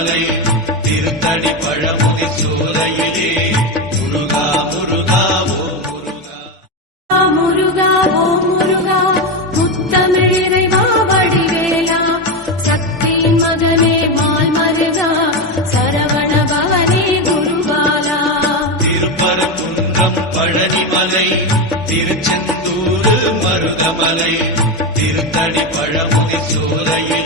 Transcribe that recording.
மருதமலை திருத்தடி பழமுதி சோலையிலே முருகா முருகா ஓ முருகா முருகா ஓ முருகா முத்தமிழ் இறைவா வடிவேலா சக்தியின் மகனே மால் மருகா சரவண பவனே குருபாலா திருப்பரங்குன்றம் பழனிமலை திருச்செந்தூர் மருதமலை திருத்தடி பழமுதி சோலையிலே